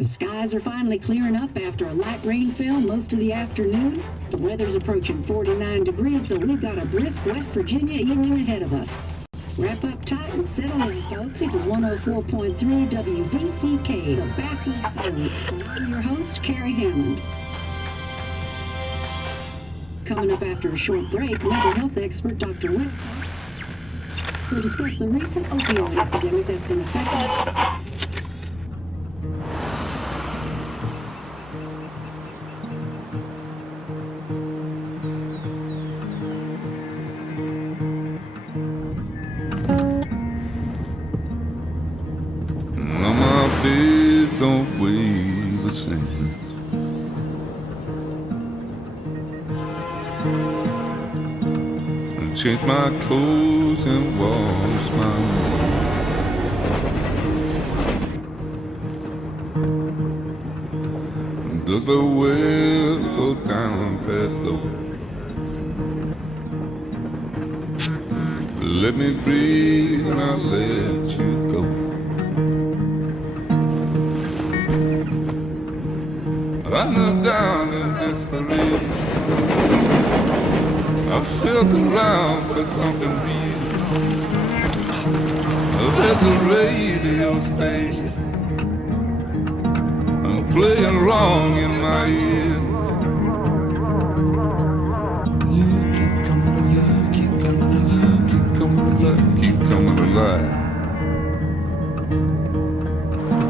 The skies are finally clearing up after a light rainfall most of the afternoon. The weather's approaching 49 degrees, so we've got a brisk West Virginia evening ahead of us. Wrap up tight and settle in, folks. This is 104.3 WVCK, the Basswood Zone. And I'm your host, Carrie Hammond. Coming up after a short break, mental health expert Dr. Witt will discuss the recent opioid epidemic that's been affecting. Don't weigh the same. And change my clothes and wash my hands. Does the well go down that low? Let me breathe and I'll let you go. I knelt down in desperation. I felt around for something real. There's a radio station playing wrong in my ear. You keep coming alive, keep coming alive, keep coming alive, keep coming alive.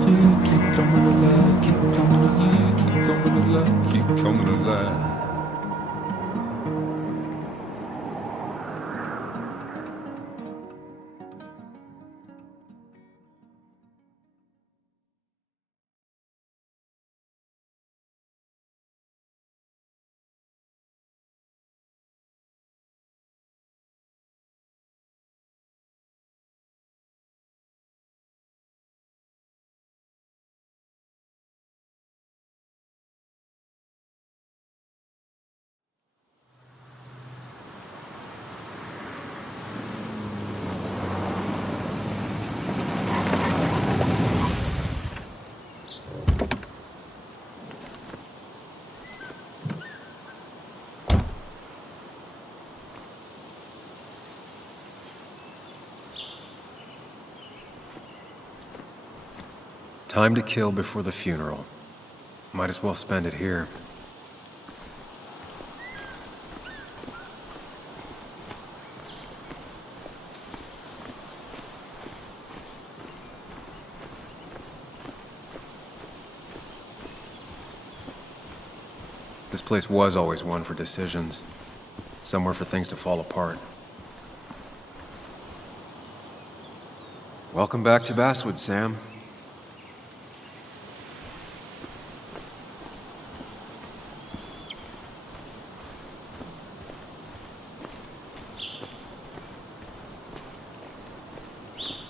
You keep coming alive, keep coming alive, keep coming alive, keep coming alive. Time to kill before the funeral. Might as well spend it here. This place was always one for decisions. Somewhere for things to fall apart. Welcome back to Basswood, Sam.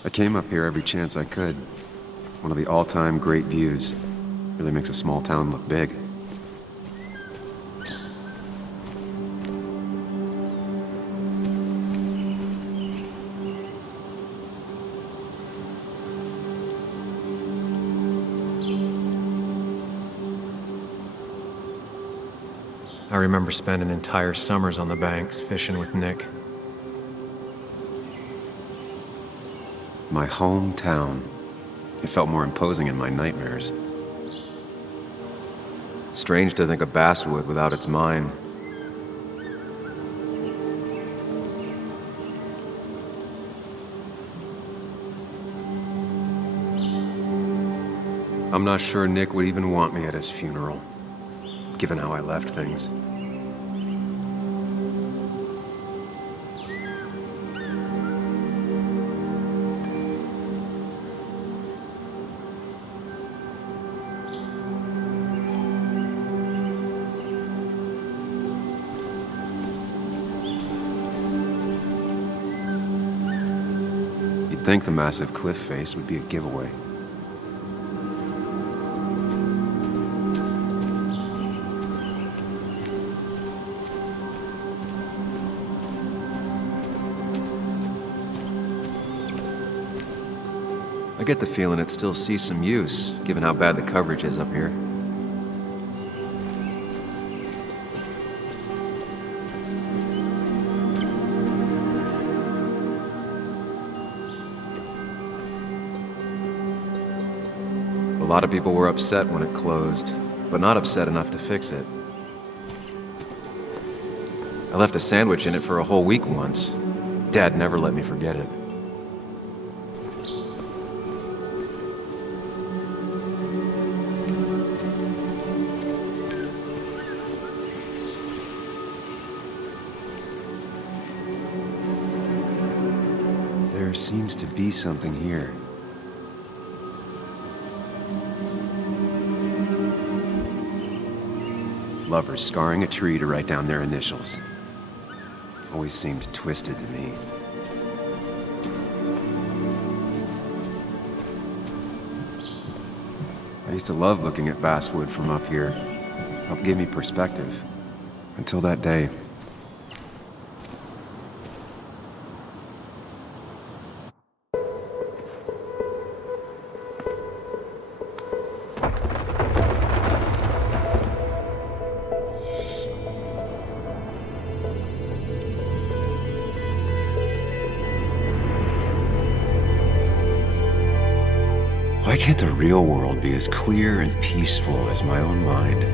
I came up here every chance I could. One of the all-time great views. Really makes a small town look big. I remember spending entire summers on the banks fishing with Nick. My hometown. It felt more imposing in my nightmares. Strange to think of Basswood without its mine. I'm not sure Nick would even want me at his funeral, given how I left things. You'd think the massive cliff face would be a giveaway. I get the feeling it still sees some use, given how bad the coverage is up here. A lot of people were upset when it closed, but not upset enough to fix it. I left a sandwich in it for a whole week once. Dad never let me forget it. There seems to be something here. Lovers scarring a tree to write down their initials. Always seemed twisted to me. I used to love looking at basswood from up here. Helped give me perspective. Until that day. Why can't the real world be as clear and peaceful as my own mind?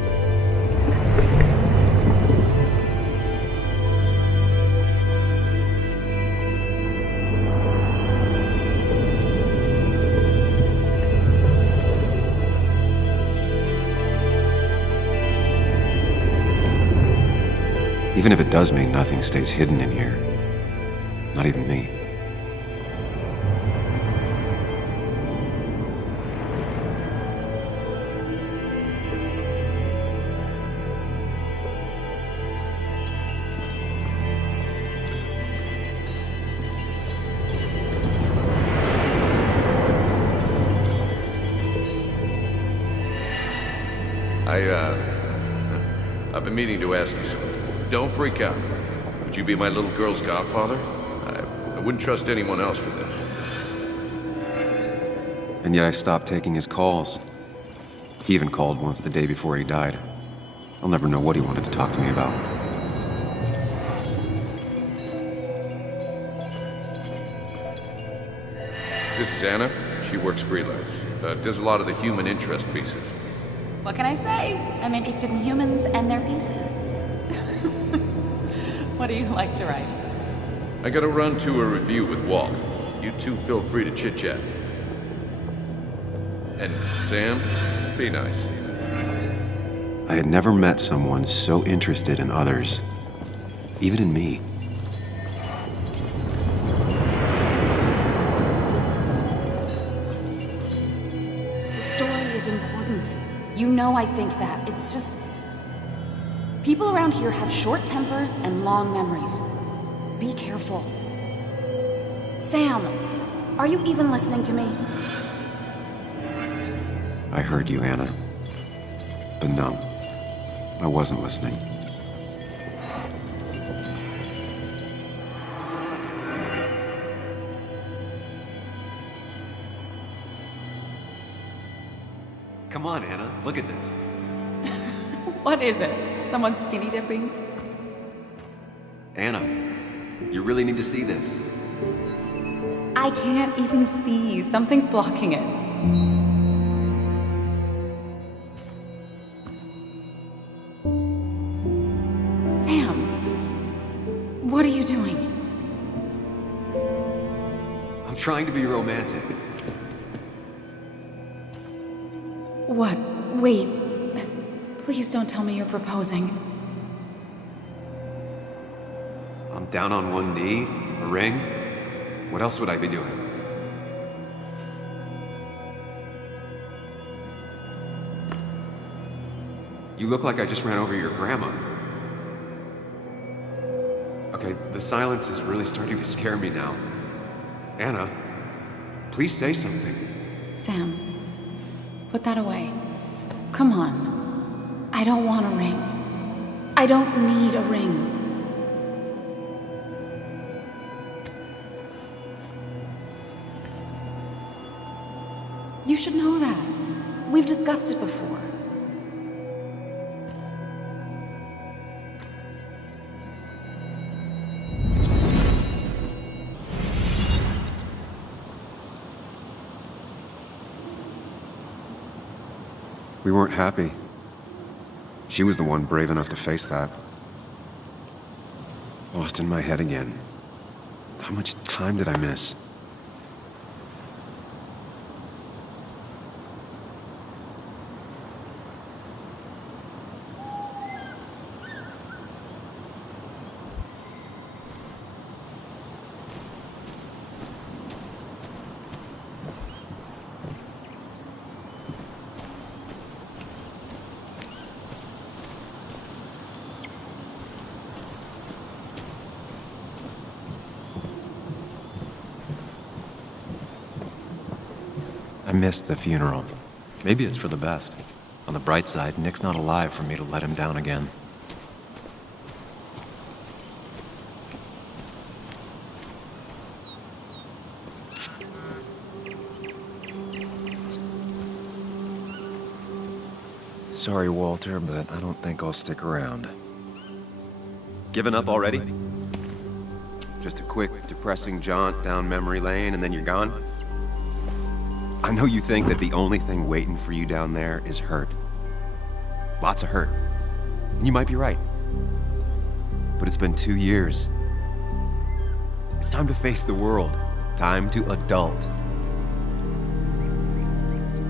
Even if it does mean nothing stays hidden in here. Not even me. I've been meaning to ask you something. Don't freak out. Would you be my little girl's godfather? I wouldn't trust anyone else with this. And yet I stopped taking his calls. He even called once the day before he died. I'll never know what he wanted to talk to me about. This is Anna. She works freelance. Does a lot of the human interest pieces. What can I say? I'm interested in humans and their pieces. What do you like to write? I gotta run to a review with Walt. You two feel free to chit-chat. And Sam, be nice. I had never met someone so interested in others, even in me. The story is important. You know I think that. It's just... people around here have short tempers and long memories. Be careful. Sam, are you even listening to me? I heard you, Anna. But no, I wasn't listening. Come on, Anna, look at this. What is it? Someone skinny dipping? Anna, you really need to see this. I can't even see. Something's blocking it. Sam, what are you doing? I'm trying to be romantic. What? Wait. Please don't tell me you're proposing. I'm down on one knee, a ring. What else would I be doing? You look like I just ran over your grandma. Okay, the silence is really starting to scare me now. Anna, please say something. Sam, put that away. Come on. I don't want a ring. I don't need a ring. You should know that. We've discussed it before. We weren't happy. She was the one brave enough to face that. Lost in my head again. How much time did I miss? I missed the funeral. Maybe it's for the best. On the bright side, Nick's not alive for me to let him down again. Sorry, Walter, but I don't think I'll stick around. Given up already? Just a quick, depressing jaunt down memory lane and then you're gone? I know you think that the only thing waiting for you down there is hurt. Lots of hurt. And you might be right. But it's been 2 years. It's time to face the world. Time to adult.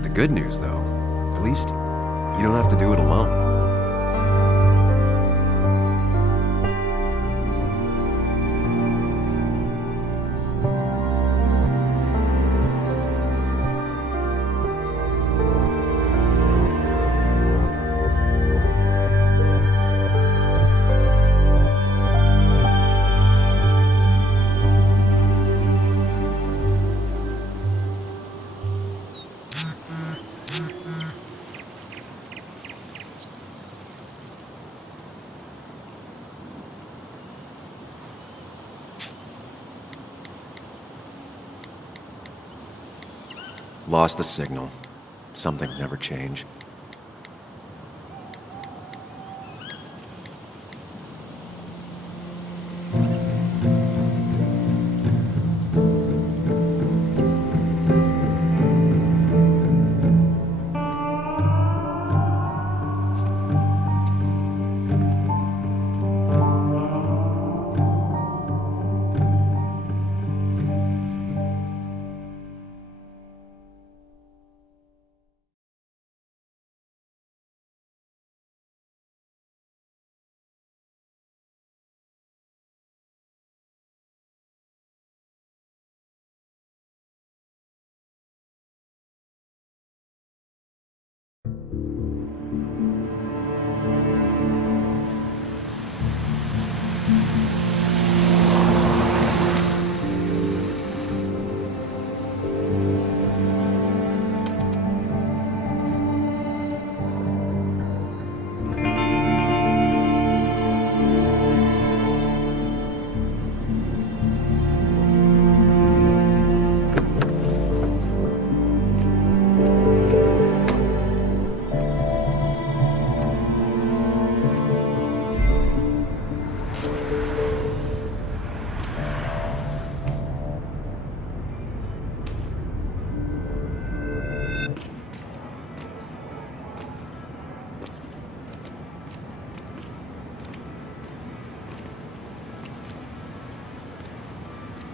The good news, though, at least you don't have to do it alone. Lost the signal. Some things never change.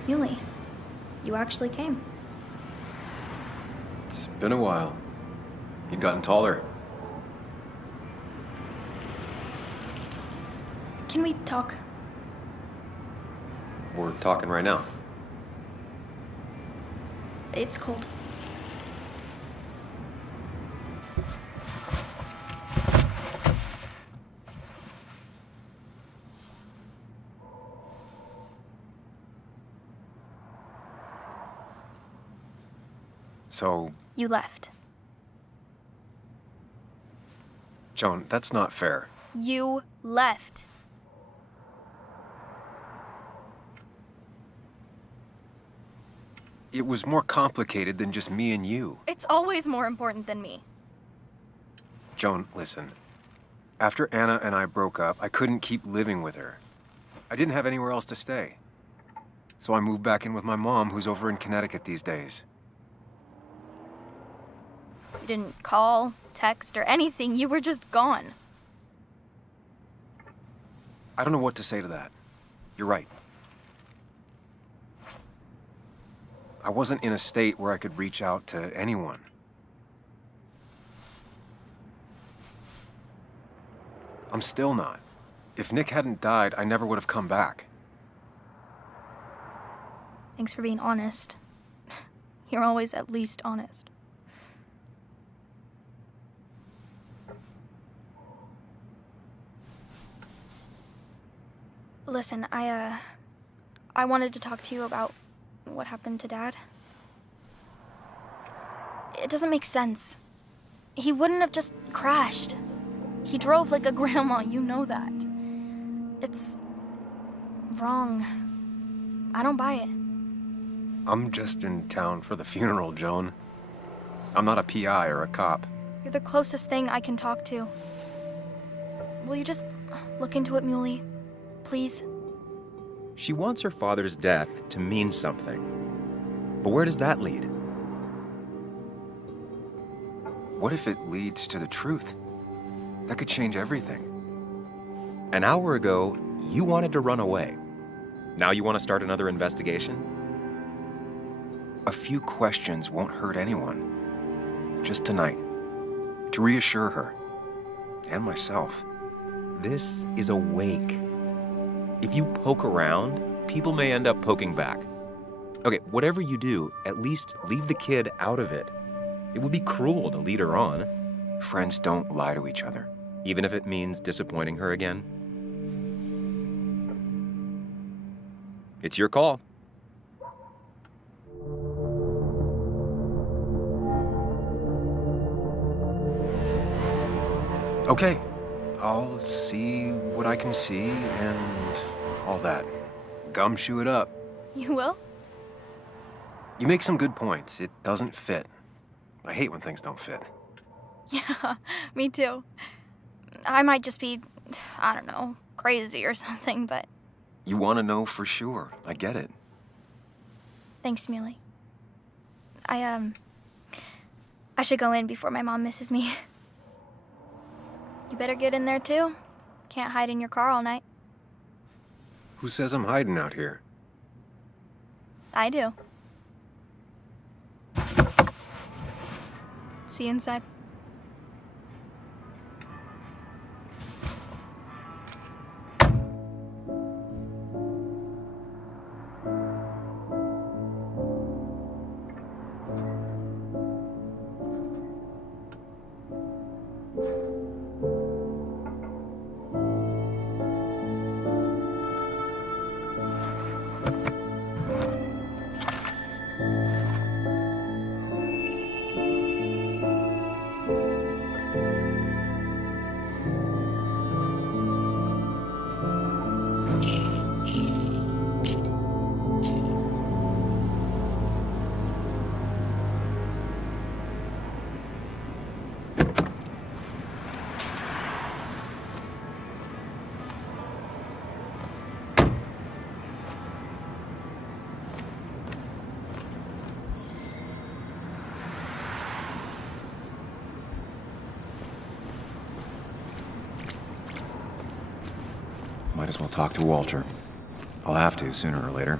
Yuli, you actually came. It's been a while. You've gotten taller. Can we talk? We're talking right now. It's cold. So, You left. Joan, that's not fair. You left. it was more complicated than just me and you. It's always more important than me. Joan, listen. After Anna and I broke up, I couldn't keep living with her. I didn't have anywhere else to stay. So I moved back in with my mom, who's over in Connecticut these days. You didn't call, text, or anything. You were just gone. I don't know what to say to that. You're right. I wasn't in a state where I could reach out to anyone. I'm still not. If Nick hadn't died, I never would have come back. Thanks for being honest. You're always at least honest. Listen, I wanted to talk to you about what happened to Dad. It doesn't make sense. He wouldn't have just crashed. He drove like a grandma, you know that. It's wrong. I don't buy it. I'm just in town for the funeral, Joan. I'm not a PI or a cop. You're the closest thing I can talk to. Will you just look into it, Muley? Please? She wants her father's death to mean something. But where does that lead? What if it leads to the truth? That could change everything. An hour ago, you wanted to run away. Now you want to start another investigation? A few questions won't hurt anyone. Just tonight. To reassure her. And myself. This is a wake. If you poke around, people may end up poking back. Okay, whatever you do, at least leave the kid out of it. It would be cruel to lead her on. Friends don't lie to each other. Even if it means disappointing her again. It's your call. Okay, I'll see what I can see and all that. Gumshoe it up. You will? You make some good points. It doesn't fit. I hate when things don't fit. Yeah, me too. I might just be, I don't know, crazy or something, but You want to know for sure. I get it. thanks, Muley. I should go in before my mom misses me. You better get in there too. Can't hide in your car all night. Who says I'm hiding out here? I do. See you inside. Might as well talk to Walter. I'll have to sooner or later.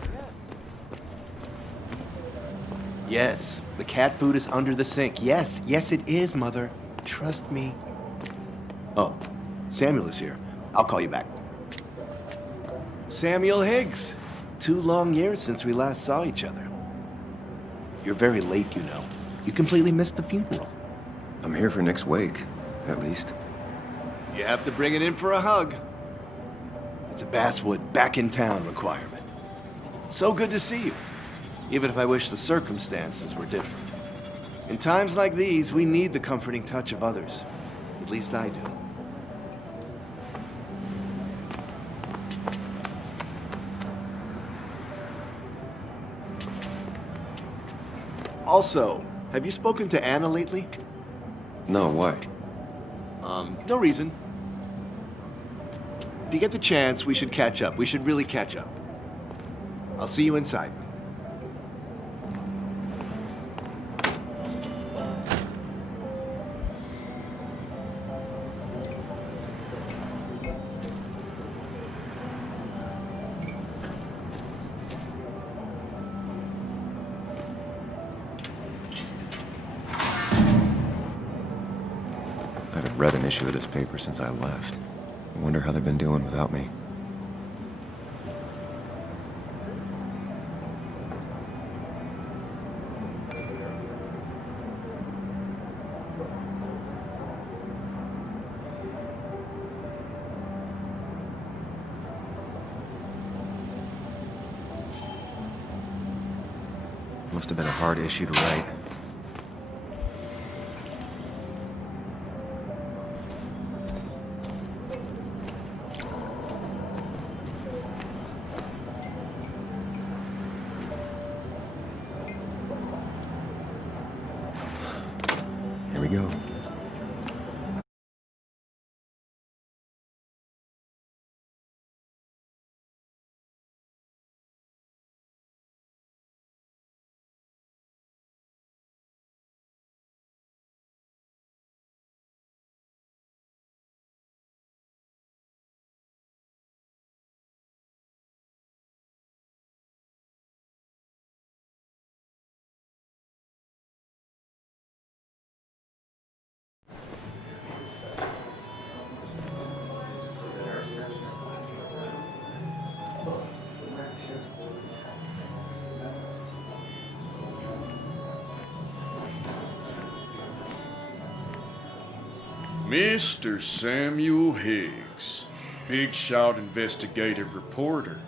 Yes, the cat food is under the sink. Yes, yes it is, Mother. Trust me. Oh, Samuel is here. I'll call you back. Samuel Higgs. 2 long years since we last saw each other. You're very late, you know. You completely missed the funeral. I'm here for Nick's wake, at least. You have to bring it in for a hug. It's a Basswood back in town requirement. So good to see you, even if I wish the circumstances were different. In times like these, we need the comforting touch of others. At least I do. Also, have you spoken to Anna lately? No, why? No reason. If you get the chance, we should catch up. We should really catch up. I'll see you inside. I haven't read an issue of this paper since I left. I wonder how they've been doing without me. Must have been a hard issue to write. Here we go. Mr. Samuel Higgs, Big Shot investigative reporter.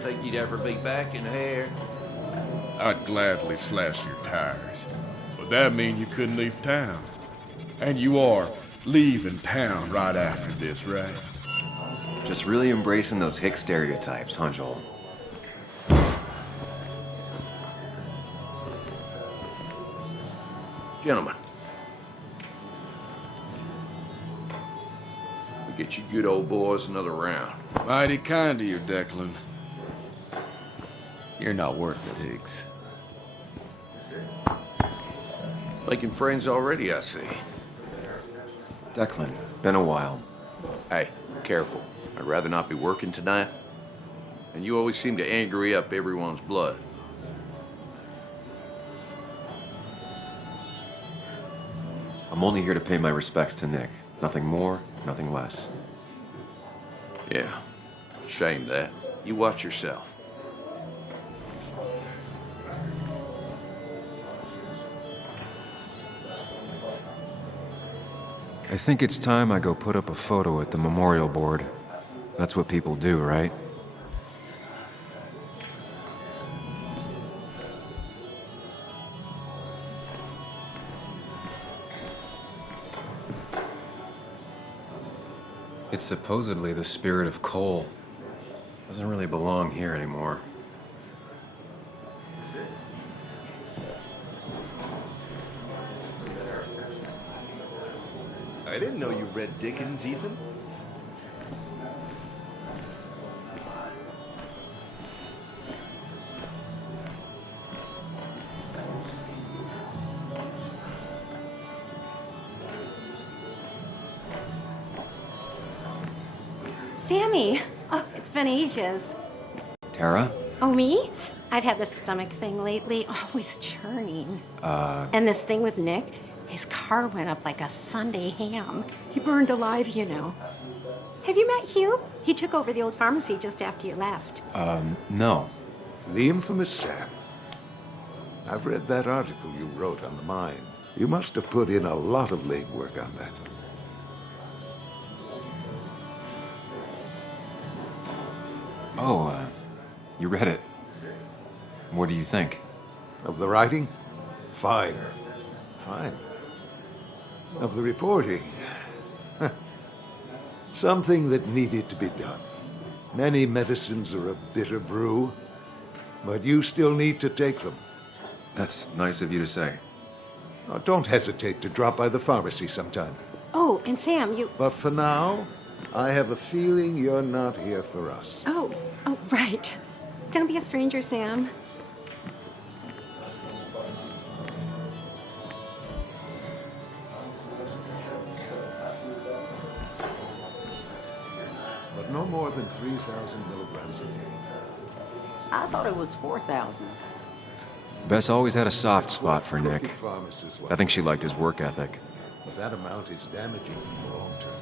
Think you'd ever be back in here? I'd gladly slash your tires, but that mean you couldn't leave town. And you are leaving town right after this, right? Just really embracing those hick stereotypes, huh, Joel? Gentlemen. We get you good old boys another round. Mighty kind of you, Declan. You're not worth it, Higgs. Making friends already, I see. Declan, been a while. Hey, careful. I'd rather not be working tonight. And you always seem to angry up everyone's blood. I'm only here to pay my respects to Nick. Nothing more, nothing less. Yeah, shame that. You watch yourself. I think it's time I go put up a photo at the memorial board. That's what people do, right? It's supposedly the spirit of coal. Doesn't really belong here anymore. I didn't know you read Dickens, Ethan. Sammy! Oh, it's been ages. Tara? Oh, me? I've had this stomach thing lately, always churning. And this thing with Nick, his car went up like a Sunday ham. He burned alive, you know. Have you met Hugh? He took over the old pharmacy just after you left. No. The infamous Sam. I've read that article you wrote on the mine. You must have put in a lot of legwork on that. Oh, you read it. What do you think? Of the writing? Fine. Fine. Of the reporting? Something that needed to be done. Many medicines are a bitter brew, but you still need to take them. That's nice of you to say. Now, don't hesitate to drop by the pharmacy sometime. Oh, and Sam, you... But for now, I have a feeling you're not here for us. Oh, right. Don't be a stranger, Sam. But no more than 3,000 milligrams a day. I thought it was 4,000. Bess always had a soft spot for Nick. Crooked pharmacists, I think she liked his work ethic. But that amount is damaging in the long term.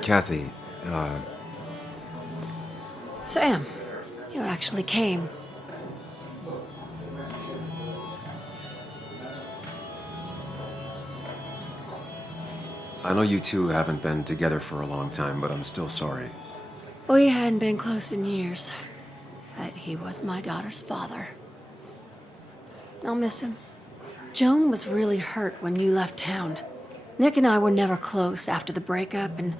Kathy, Sam, you actually came. I know you two haven't been together for a long time, but I'm still sorry. We hadn't been close in years, but he was my daughter's father. I'll miss him. Joan was really hurt when you left town. Nick and I were never close after the breakup, and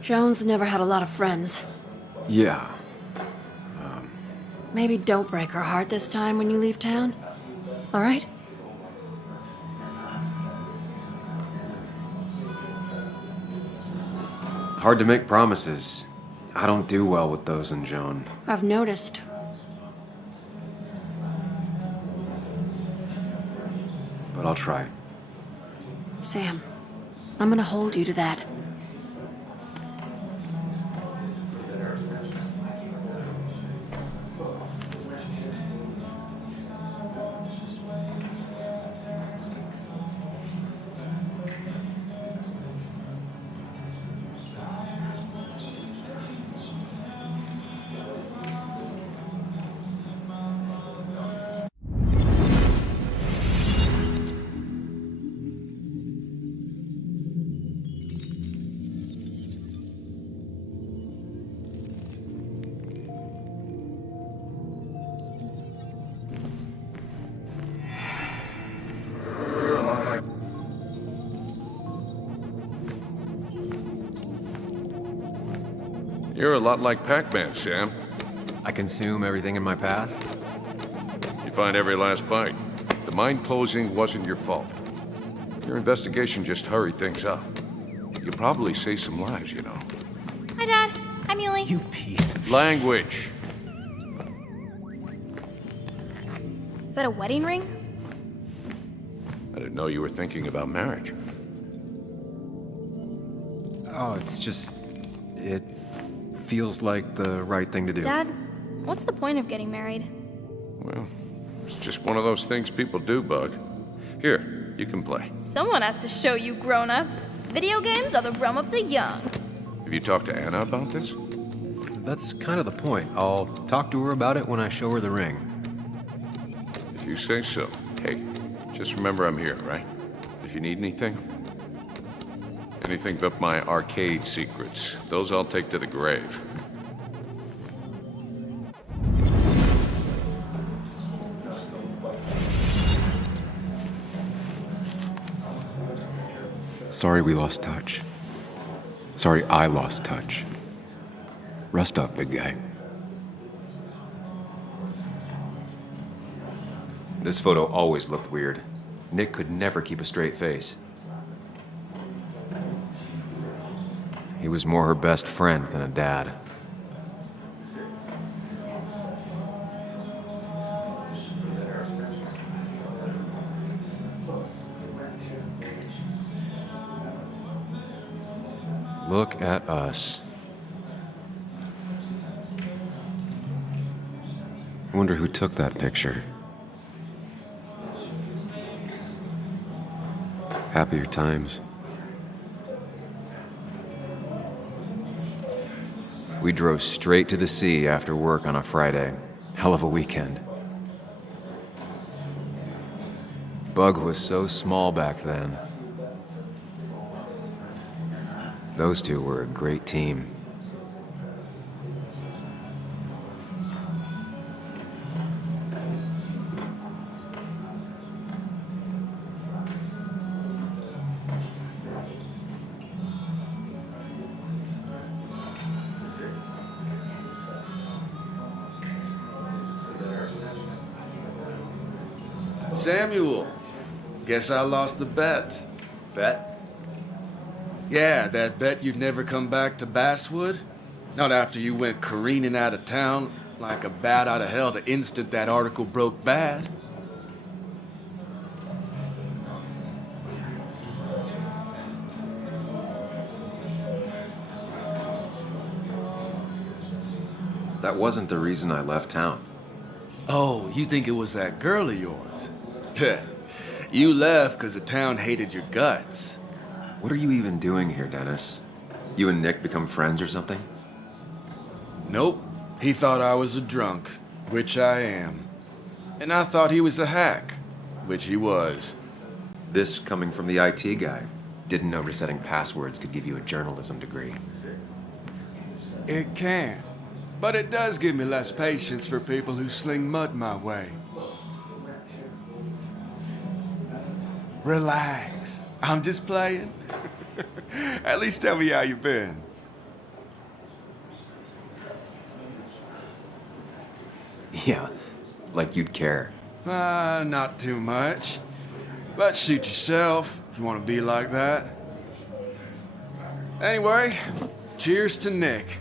Joan's never had a lot of friends. Yeah. Maybe don't break her heart this time when you leave town. All right? Hard to make promises. I don't do well with those in Joan. I've noticed. But I'll try. Sam, I'm gonna hold you to that. You're a lot like Pac-Man, Sam. I consume everything in my path? You find every last bite. The mine closing wasn't your fault. Your investigation just hurried things up. You probably saved some lives, you know. Hi, Dad. Hi, Muley. You piece of... Language. Is that a wedding ring? I didn't know you were thinking about marriage. Oh, it's just... It feels like the right thing to do. Dad, what's the point of getting married? Well, it's just one of those things people do, Bug. Here, you can play. Someone has to show you grown-ups. Video games are the realm of the young. Have you talked to Anna about this? That's kind of the point. I'll talk to her about it when I show her the ring. If you say so. Hey, just remember I'm here, right? If you need anything. Anything but my arcade secrets. Those I'll take to the grave. Sorry we lost touch. Sorry I lost touch. Rest up, big guy. This photo always looked weird. Nick could never keep a straight face. He was more her best friend than a dad. Look at us. I wonder who took that picture. Happier times. We drove straight to the sea after work on a Friday. Hell of a weekend. Bug was so small back then. Those two were a great team. Samuel. Guess I lost the bet. Bet? Yeah, that bet you'd never come back to Basswood? Not after you went careening out of town like a bat out of hell the instant that article broke bad. That wasn't the reason I left town. Oh, you think it was that girl of yours? You left because the town hated your guts. What are you even doing here, Dennis? You and Nick become friends or something? Nope. He thought I was a drunk, which I am. And I thought he was a hack, which he was. This coming from the IT guy. Didn't know resetting passwords could give you a journalism degree. It can. But it does give me less patience for people who sling mud my way. Relax. I'm just playing. At least tell me how you been. Yeah, like you'd care. Not too much. But suit yourself if you want to be like that. Anyway, cheers to Nick.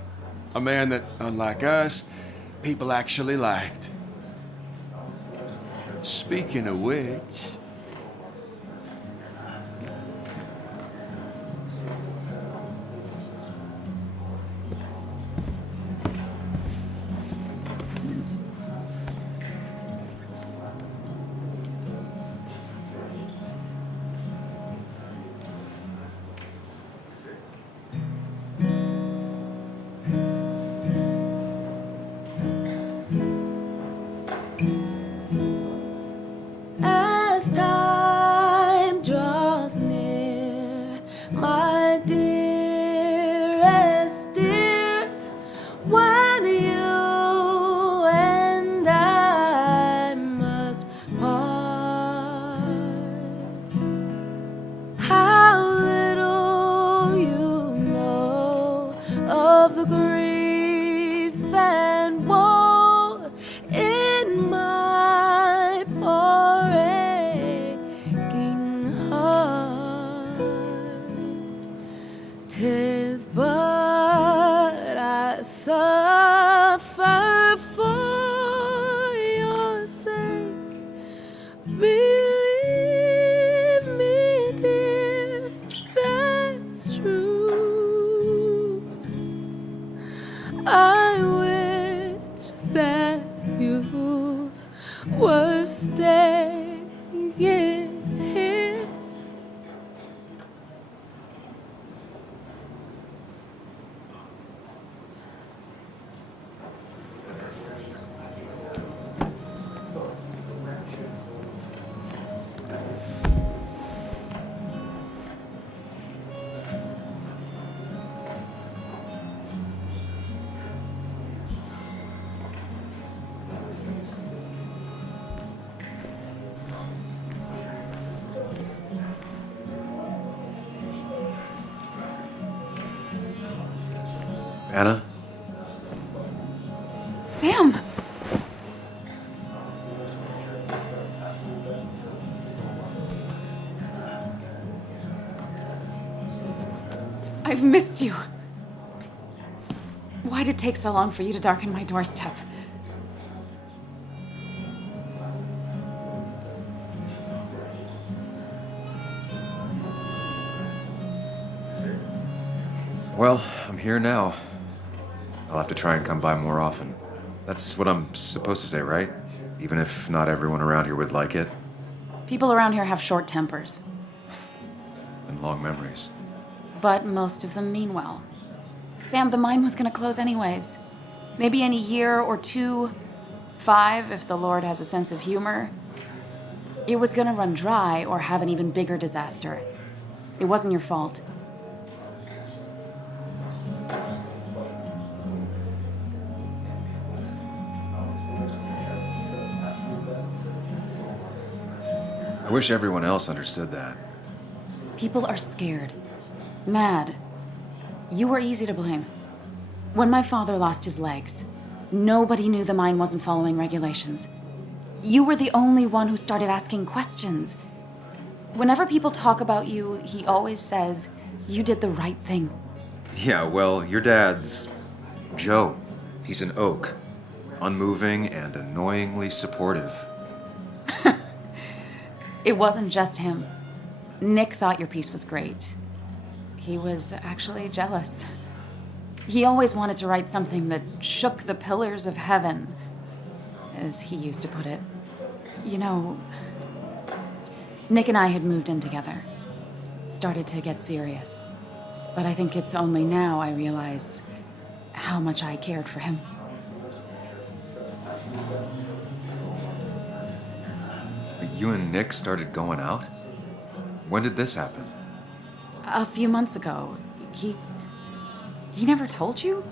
A man that, unlike us, people actually liked. Speaking of which... As time draws near, my dearest dear, when you and I must part, how little you know of the grief and woe in my poor aching heart. 'Tis but I suffer for your sake. Believe me, dear, that's true. I wish that you were staying here. Anna? Sam! I've missed you. Why'd it take so long for you to darken my doorstep? Well, I'm here now. I'll have to try and come by more often. That's what I'm supposed to say, right? Even if not everyone around here would like it. People around here have short tempers, And long memories. but most of them mean well. Sam, the mine was gonna close anyways. Maybe in a year or 2, 5, if the Lord has a sense of humor. It was gonna run dry or have an even bigger disaster. It wasn't your fault. I wish everyone else understood that. People are scared. Mad. You were easy to blame. When my father lost his legs, nobody knew the mine wasn't following regulations. You were the only one who started asking questions. Whenever people talk about you, he always says, you did the right thing. Yeah, well, your dad's Joe. He's an oak. Unmoving and annoyingly supportive. It wasn't just him. Nick thought your piece was great. He was actually jealous. He always wanted to write something that shook the pillars of heaven, as he used to put it. You know, Nick and I had moved in together. Started to get serious. But I think it's only now I realize how much I cared for him. But you and Nick started going out? When did this happen? A few months ago, he never told you?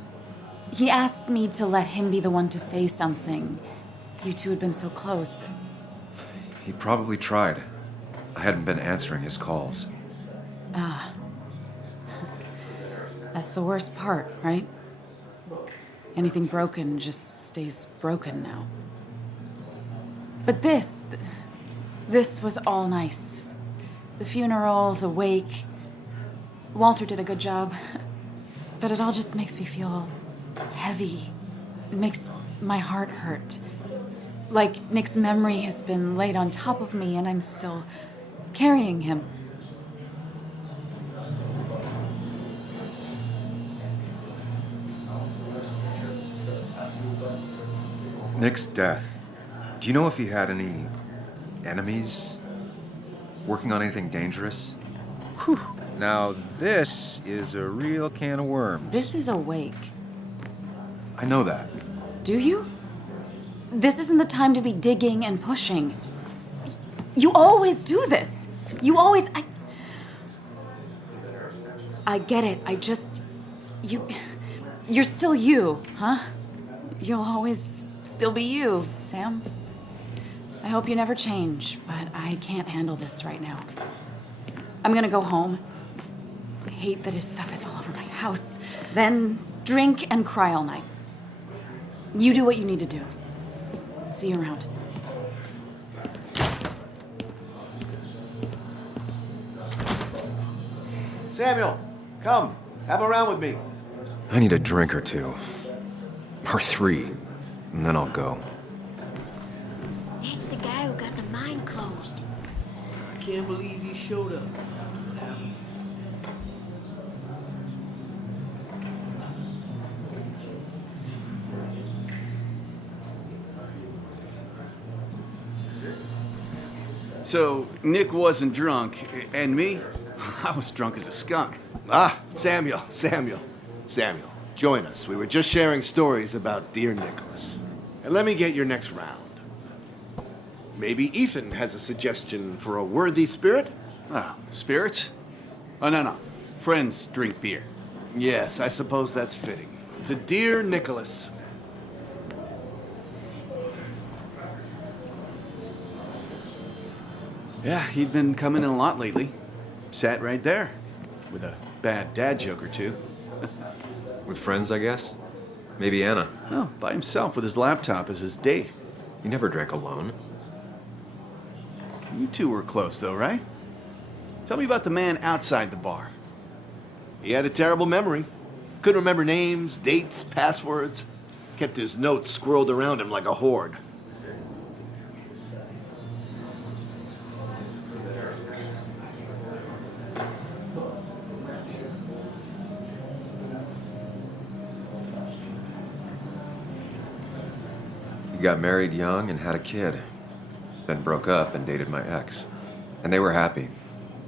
He asked me to let him be the one to say something. You two had been so close. He probably tried. I hadn't been answering his calls. Ah. That's the worst part, right? Anything broken just stays broken now. But this was all nice. The funeral, the wake. Walter did a good job. But it all just makes me feel heavy. It makes my heart hurt. Like Nick's memory has been laid on top of me and I'm still carrying him. Nick's death. Do you know if he had any enemies? Working on anything dangerous? Whew. Now this is a real can of worms. This is a wake. I know that. Do you? This isn't the time to be digging and pushing. You always do this. You always... I get it. I just... You're still you, huh? You'll always still be you, Sam. I hope you never change, but I can't handle this right now. I'm gonna go home. I hate that his stuff is all over my house. Then drink and cry all night. You do what you need to do. See you around. Samuel, come. Have a round with me. I need a drink or two. Or 3. And then I'll go. That's the guy who got the mine closed. I can't believe he showed up. So, Nick wasn't drunk, and me? I was drunk as a skunk. Ah, Samuel. Join us. We were just sharing stories about dear Nicholas. And let me get your next round. Maybe Ethan has a suggestion for a worthy spirit? Ah, spirits? Oh, no. Friends drink beer. Yes, I suppose that's fitting. To dear Nicholas. Yeah, he'd been coming in a lot lately. Sat right there. With a bad dad joke or two. With friends, I guess? Maybe Anna. No, by himself with his laptop as his date. He never drank alone. You two were close, though, right? Tell me about the man outside the bar. He had a terrible memory. Couldn't remember names, dates, passwords. Kept his notes squirreled around him like a hoard. He got married young and had a kid. Then broke up and dated my ex. And they were happy.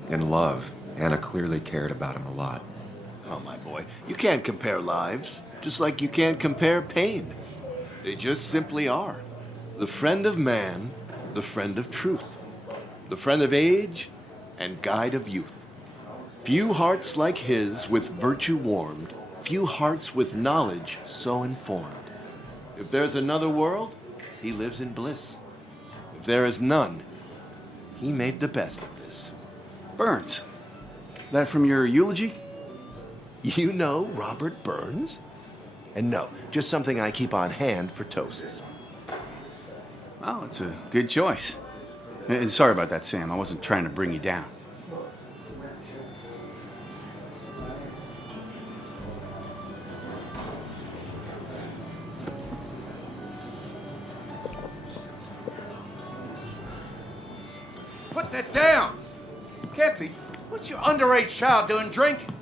In love. Anna clearly cared about him a lot. Oh, my boy. You can't compare lives. Just like you can't compare pain. They just simply are. The friend of man, the friend of truth. The friend of age, and guide of youth. Few hearts like his with virtue warmed. Few hearts with knowledge so informed. If there's another world, he lives in bliss. If there is none, he made the best of this. Burns. That from your eulogy? You know Robert Burns? And no, just something I keep on hand for toasts. Well, it's a good choice. And sorry about that, Sam. I wasn't trying to bring you down. Put that down! Kathy, what's your underage child doing drinking?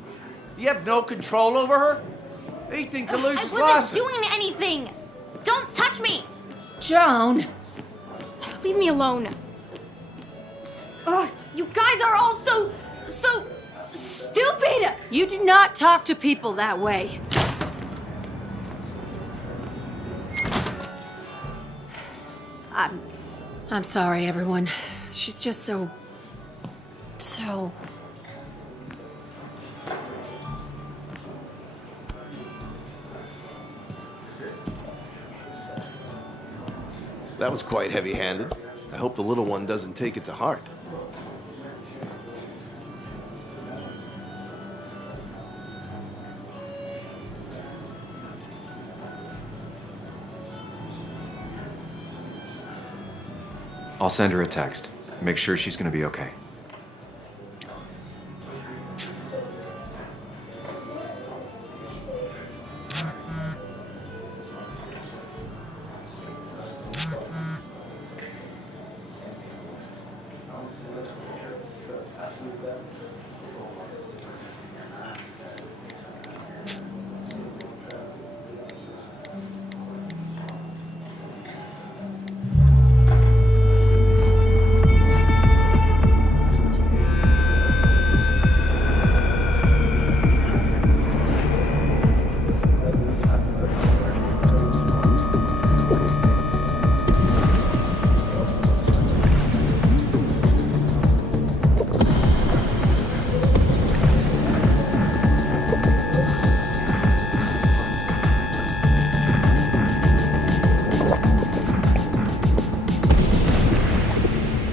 You have no control over her? Ethan could lose his I wasn't license. doing anything! Don't touch me! Joan! Leave me alone. Ugh, you guys are all so stupid! You do not talk to people that way. I'm sorry, everyone. She's just so... That was quite heavy-handed. I hope the little one doesn't take it to heart. I'll send her a text. Make sure she's gonna be okay.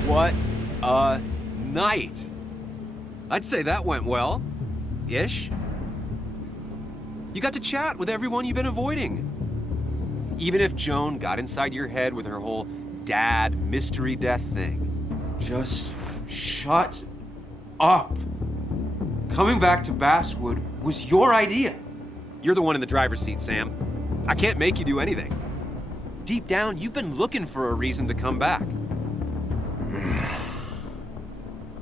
What a night! I'd say that went well. Ish. You got to chat with everyone you've been avoiding. Even if Joan got inside your head with her whole dad mystery death thing. Just shut up. Coming back to Basswood was your idea. You're the one in the driver's seat, Sam. I can't make you do anything. Deep down, you've been looking for a reason to come back.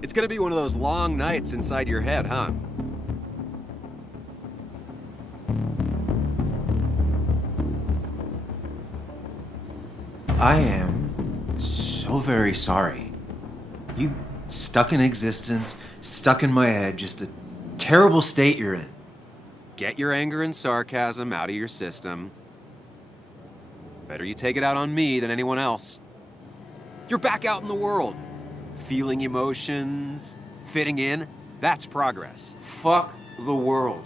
It's gonna be one of those long nights inside your head, huh? I am so very sorry. You stuck in existence, stuck in my head, just a terrible state you're in. Get your anger and sarcasm out of your system. Better you take it out on me than anyone else. You're back out in the world. Feeling emotions, fitting in, that's progress. Fuck the world.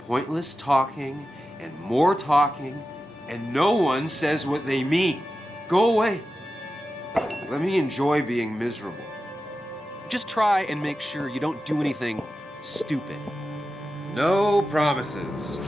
Pointless talking and more talking, and no one says what they mean. Go away. Let me enjoy being miserable. Just try and make sure you don't do anything stupid. No promises.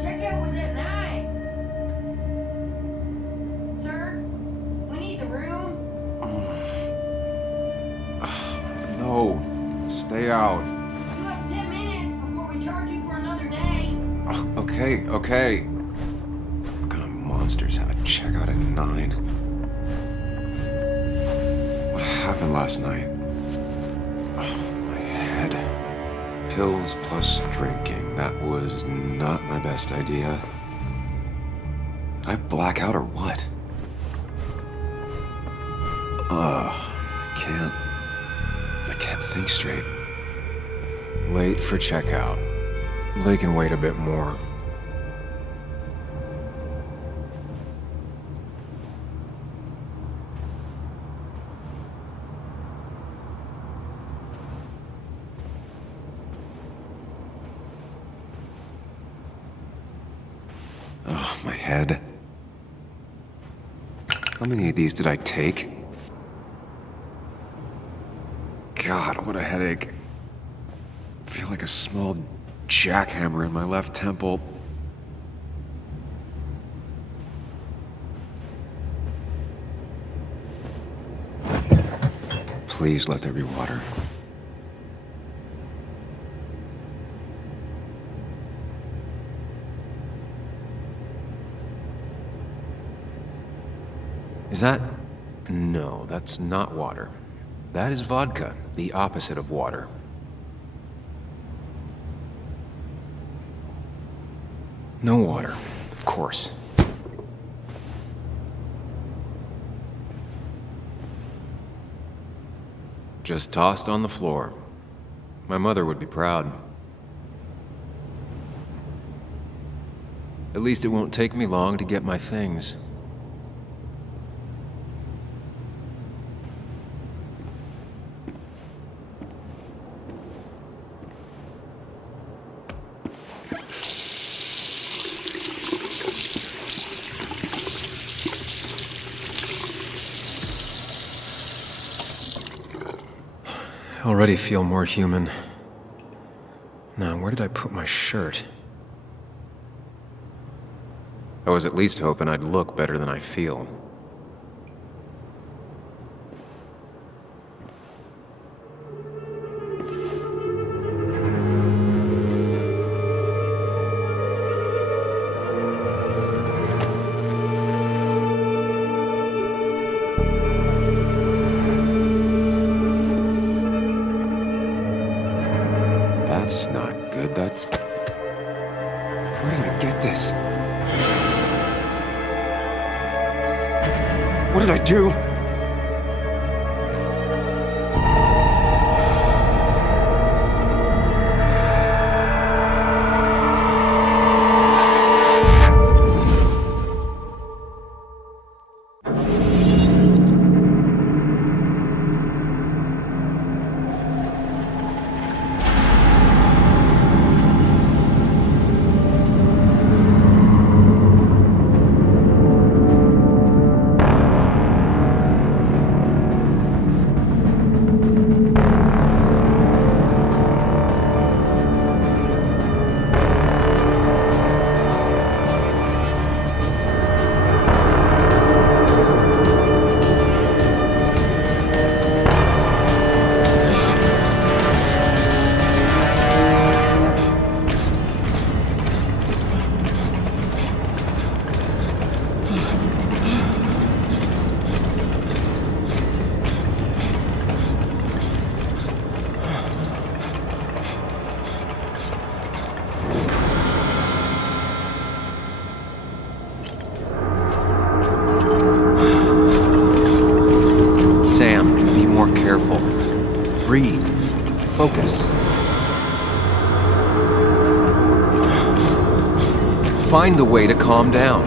Checkout was at 9. Sir, we need the room. No, stay out. You have 10 minutes before we charge you for another day. Okay. What kind of monsters have a checkout at 9? What happened last night? My head. Pills plus drinking. That was not my best idea. Did I black out or what? I can't think straight. Late for checkout. They can wait a bit more. Oh, my head. How many of these did I take? God, what a headache. I feel like a small jackhammer in my left temple. Please let there be water. Is that... No, that's not water. That is vodka, the opposite of water. No water, of course. Just tossed on the floor. My mother would be proud. At least it won't take me long to get my things. I already feel more human. Now, where did I put my shirt? I was at least hoping I'd look better than I feel. That's not good, that's... Where did I get this? What did I do? Sam, be more careful. Breathe. Focus. Find the way to calm down.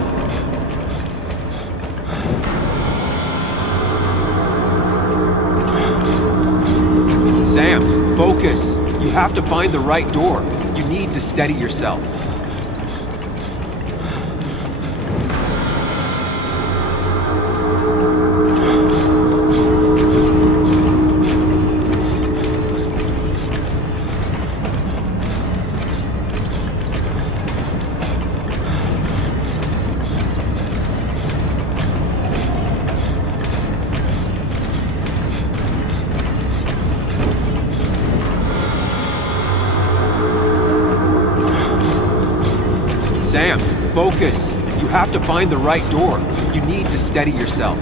Sam, focus. You have to find the right door. You need to steady yourself. Sam, focus. You have to find the right door. You need to steady yourself.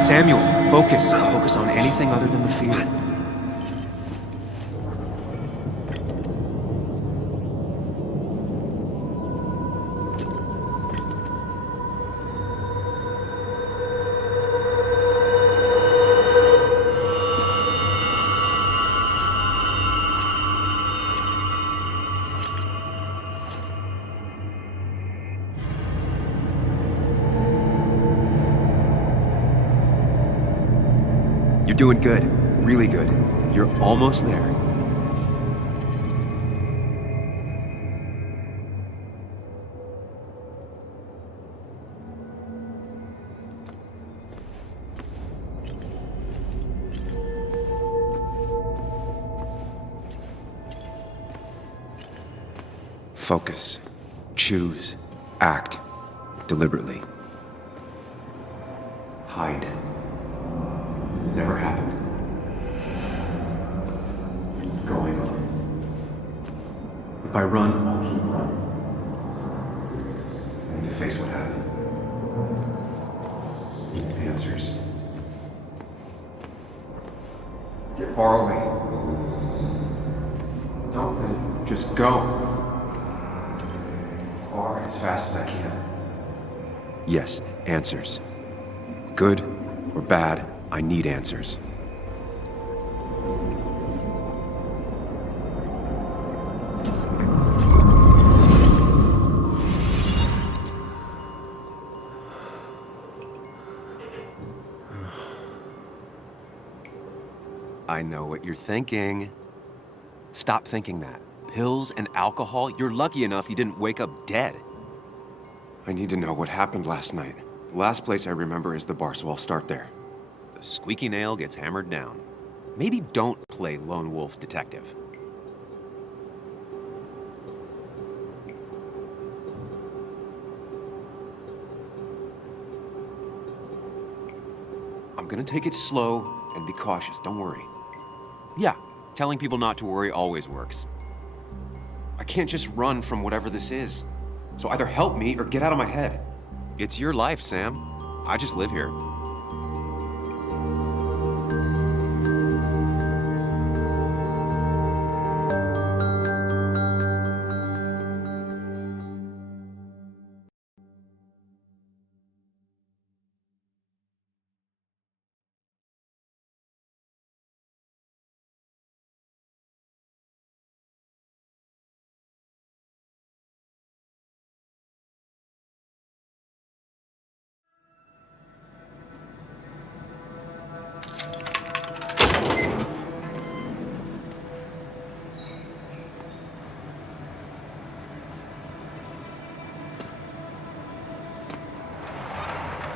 Samuel, focus. Focus on anything other than the fear. You're doing good. Really good. You're almost there. Focus. Choose. Act. Deliberately. Hide. It's never happened. Going on. If I run, I'll keep running. I need to face what happened. Answers. Get far away. Don't think. Just go. As far and as fast as I can. Yes, answers. Good or bad, I need answers. I know what you're thinking. Stop thinking that. Pills and alcohol? You're lucky enough you didn't wake up dead. I need to know what happened last night. The last place I remember is the bar, so I'll start there. The squeaky nail gets hammered down. Maybe don't play lone wolf detective. I'm gonna take it slow and be cautious, don't worry. Yeah, telling people not to worry always works. I can't just run from whatever this is. So either help me or get out of my head. It's your life, Sam. I just live here.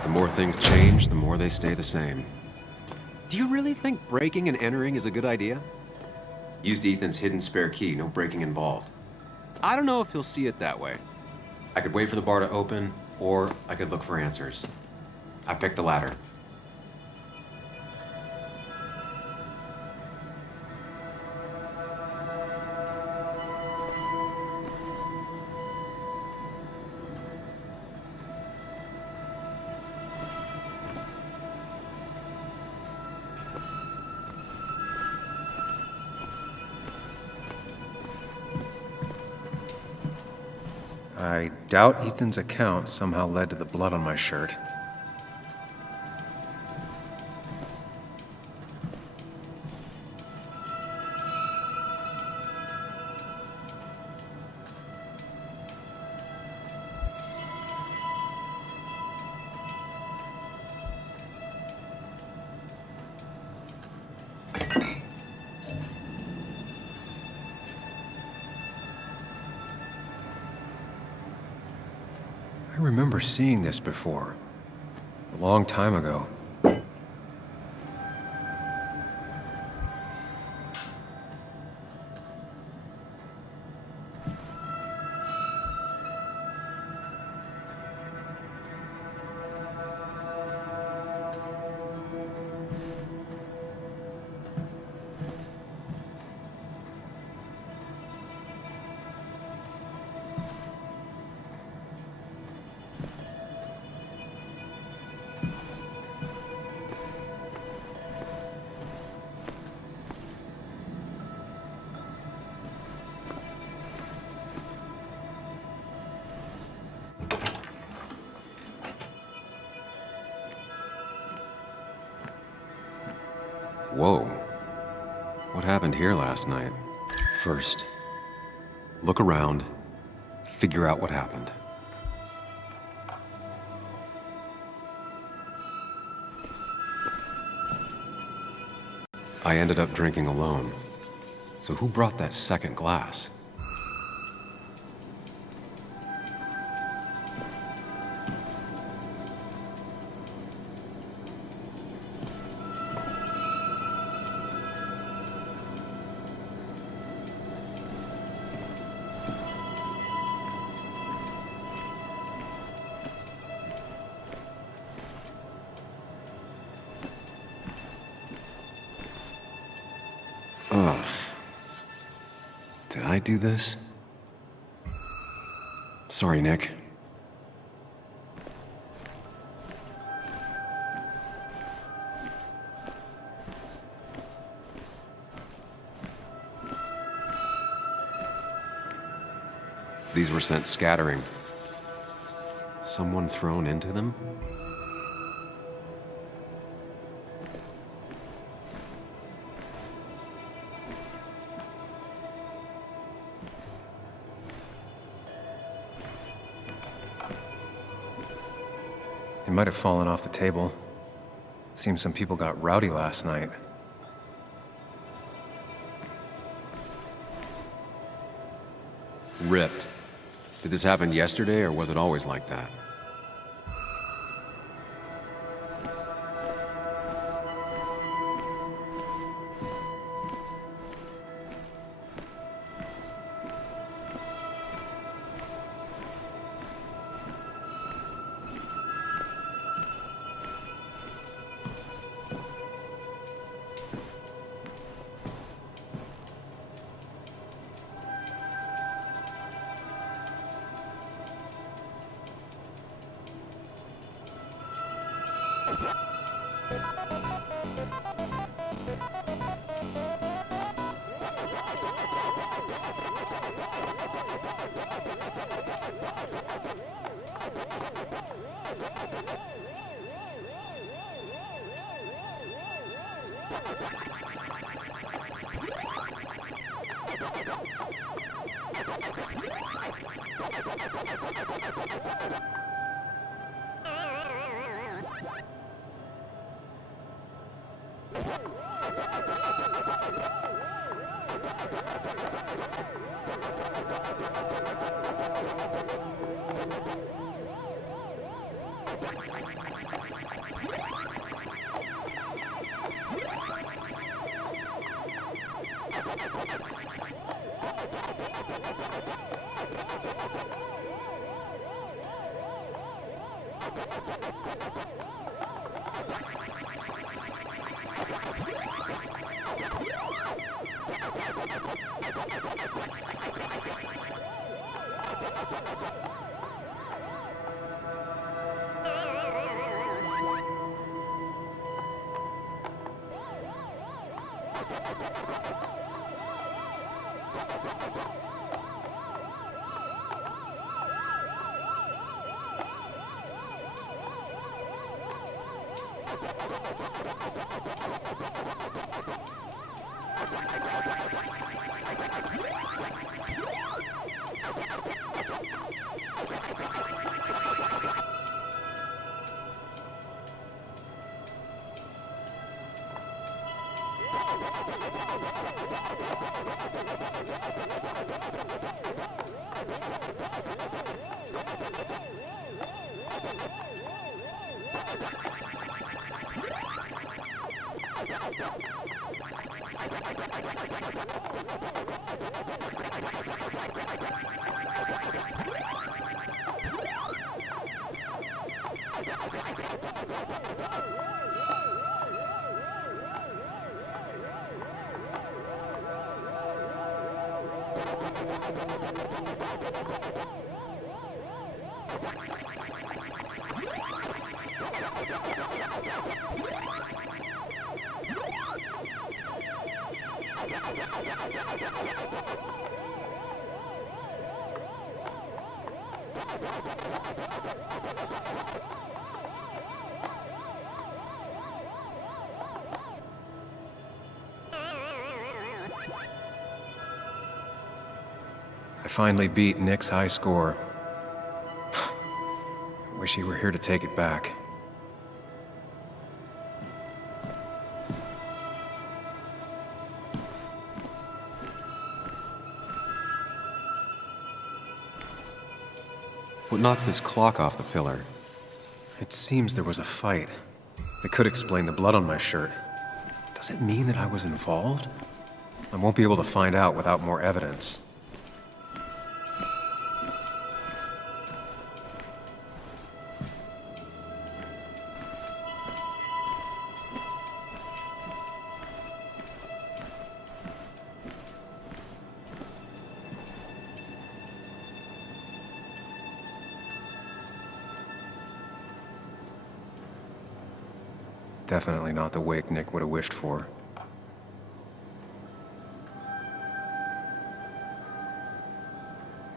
The more things change, the more they stay the same. Do you really think breaking and entering is a good idea? Used Ethan's hidden spare key, no breaking involved. I don't know if he'll see it that way. I could wait for the bar to open, or I could look for answers. I picked the latter. I doubt Ethan's account somehow led to the blood on my shirt. I remember seeing this before, a long time ago. Whoa. What happened here last night? First, look around, figure out what happened. I ended up drinking alone. So who brought that second glass? Ugh. Did I do this? Sorry, Nick. These were sent scattering. Someone thrown into them? It might have fallen off the table. Seems some people got rowdy last night. Ripped. Did this happen yesterday, or was it always like that? I finally beat Nick's high score. Wish he were here to take it back. What knocked this clock off the pillar? It seems there was a fight. It could explain the blood on my shirt. Does it mean that I was involved? I won't be able to find out without more evidence. Definitely not the wake Nick would have wished for.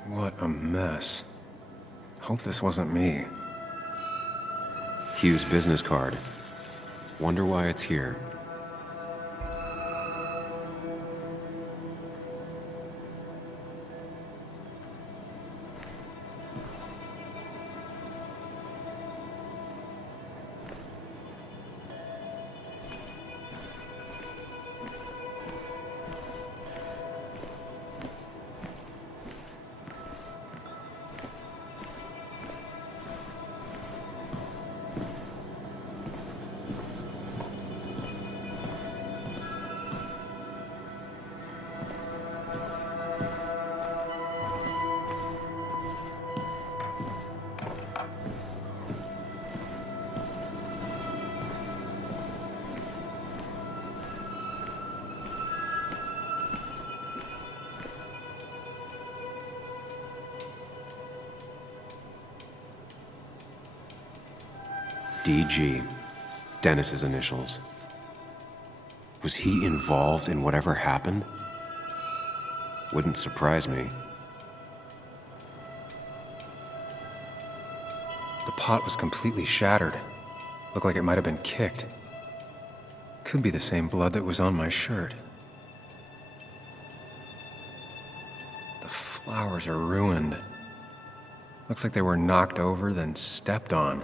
What a mess. Hope this wasn't me. Hugh's business card. Wonder why it's here. DG. Dennis's initials. Was he involved in whatever happened? Wouldn't surprise me. The pot was completely shattered. Looked like it might have been kicked. Could be the same blood that was on my shirt. The flowers are ruined. Looks like they were knocked over, then stepped on.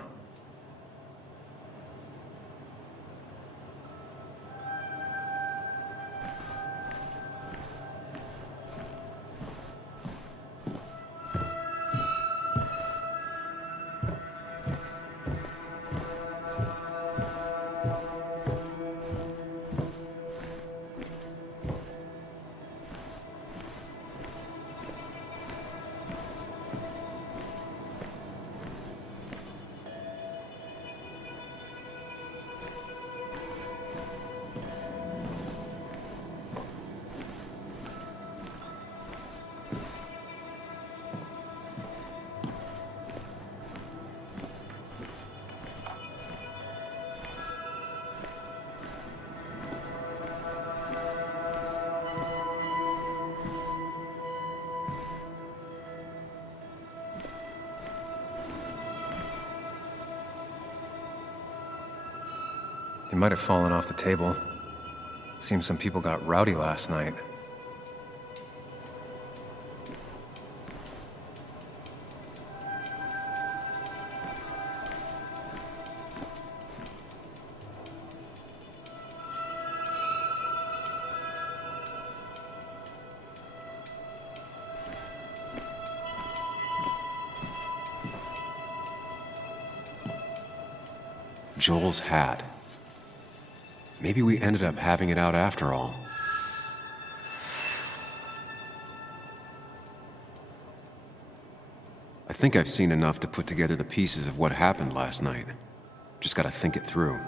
It might have fallen off the table. Seems some people got rowdy last night. Joel's hat. Maybe we ended up having it out after all. I think I've seen enough to put together the pieces of what happened last night. Just gotta think it through.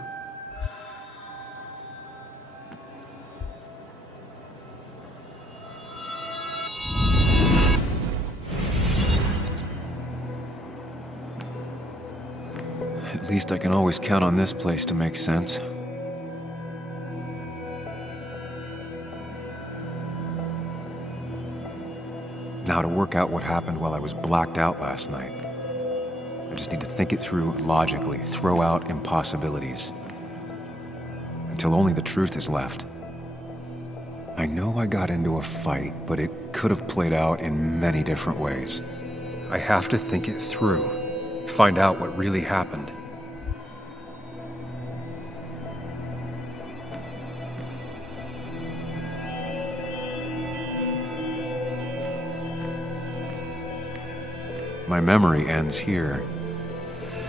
At least I can always count on this place to make sense. Now to work out what happened while I was blacked out last night. I just need to think it through logically, throw out impossibilities. Until only the truth is left. I know I got into a fight, but it could have played out in many different ways. I have to think it through, find out what really happened. My memory ends here.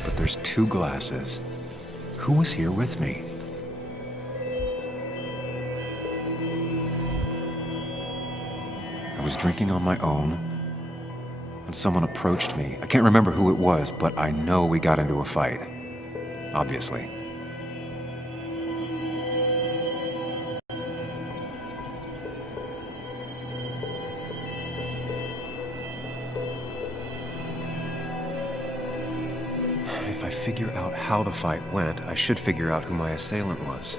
But there's 2 glasses. Who was here with me? I was drinking on my own, and someone approached me. I can't remember who it was, but I know we got into a fight. Obviously. If I figure out how the fight went, I should figure out who my assailant was.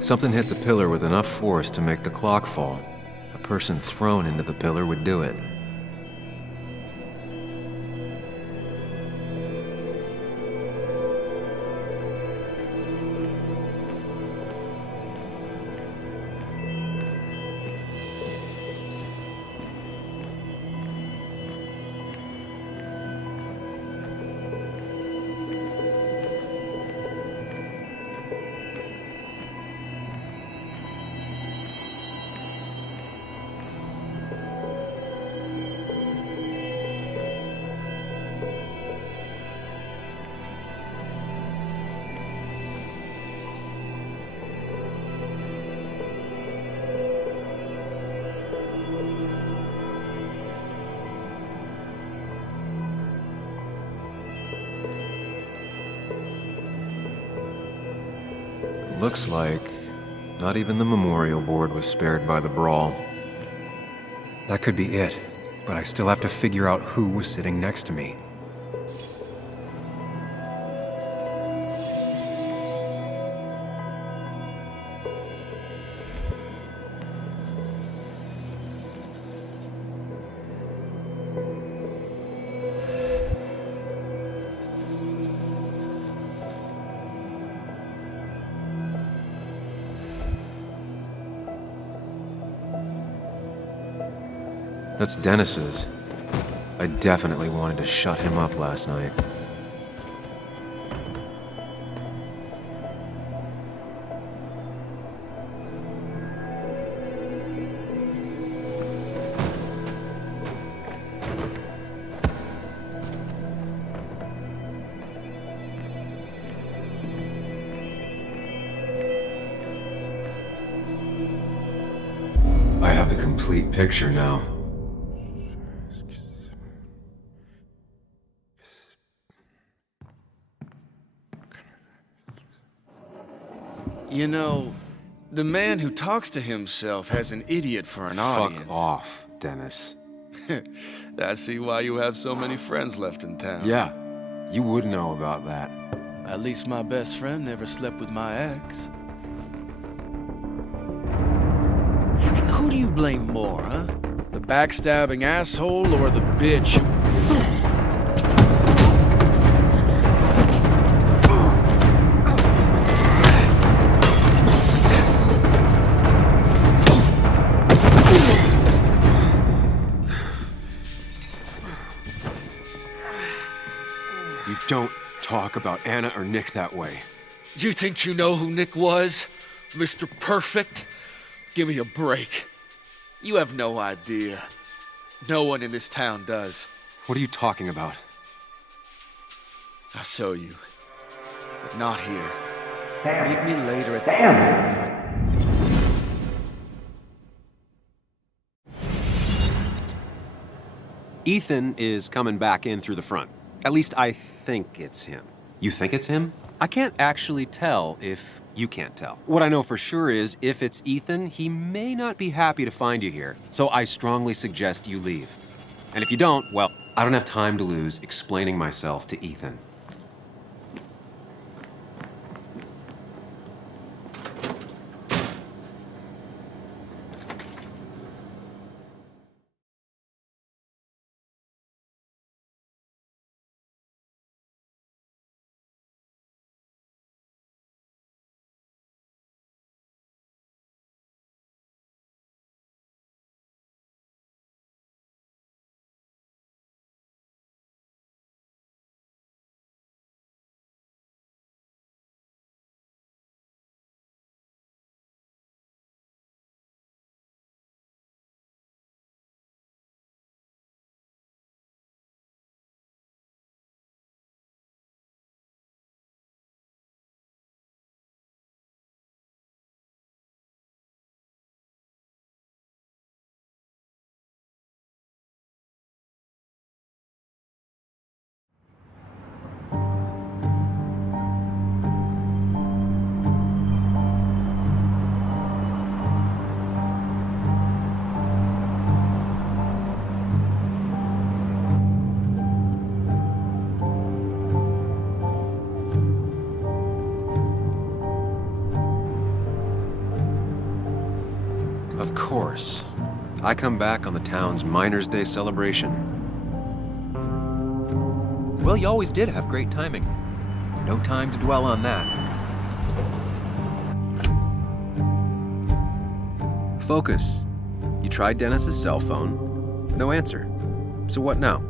Something hit the pillar with enough force to make the clock fall. A person thrown into the pillar would do it. Looks like not even the memorial board was spared by the brawl. That could be it, but I still have to figure out who was sitting next to me. That's Dennis's. I definitely wanted to shut him up last night. I have the complete picture now. You know, the man who talks to himself has an idiot for an audience. Fuck off, Dennis. I see why you have so many friends left in town. Yeah, you would know about that. At least my best friend never slept with my ex. Who do you blame more, huh? The backstabbing asshole or the bitch who... You don't talk about Anna or Nick that way. You think you know who Nick was? Mr. Perfect? Give me a break. You have no idea. No one in this town does. What are you talking about? I'll show you. But not here. Sam. Meet me later at Sam! Ethan is coming back in through the front. At least I think it's him. You think it's him? I can't actually tell if you can't tell. What I know for sure is if it's Ethan, he may not be happy to find you here. So I strongly suggest you leave. And if you don't, well, I don't have time to lose explaining myself to Ethan. Of course. I come back on the town's Miners' Day celebration. Well, you always did have great timing. No time to dwell on that. Focus. You tried Dennis's cell phone. No answer. So what now?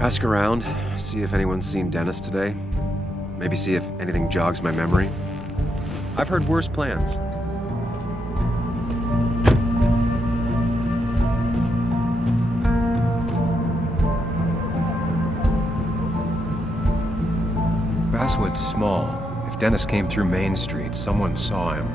Ask around, see if anyone's seen Dennis today. Maybe see if anything jogs my memory. I've heard worse plans. Basswood's small. If Dennis came through Main Street, someone saw him.